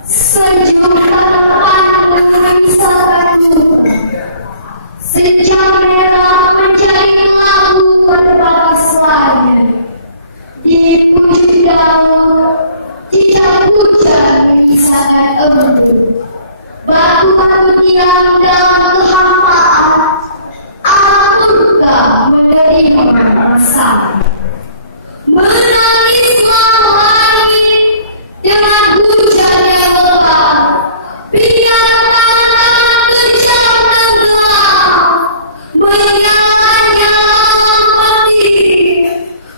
Sejuk harapan memisahkan duka, sejak merah menjadi labu berbalas langit. Di pucuk daun, tidak hujan mengisahkan embun. Batu-batu diam dalam kehampaan, apakah menerima perasaan? Menangislah langit dengan hujan yang lebat, biarkan tanah kejam tenggelam, menyala-nyala mati,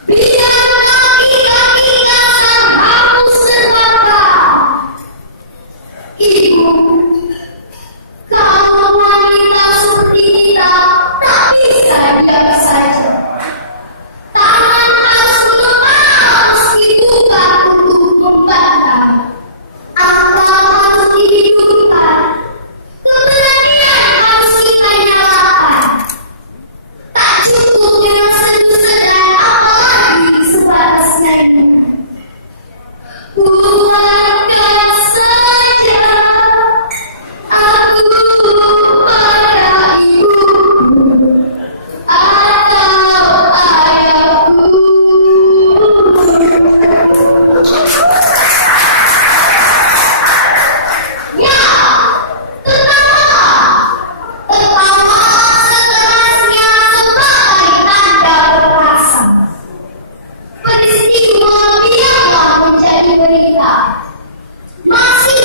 biar kaki-kaki kasar hapus terbakar. Ibu, kalau wanita seperti kita tak bisa diam saja. Tangan harus bergerak dibuka untuk membantah. Akal harus dihidupkan, keberanian harus kita nyalakan. Tak cukup dengan sedu-sedan, apalagi sebatas nyanyi. Kuatkan saja aku pada ibuku atau ayahku. Ya, tertawa sekerasnya sebagai tanda perkasa. Peristiwa biarlah menjadi berita. Masih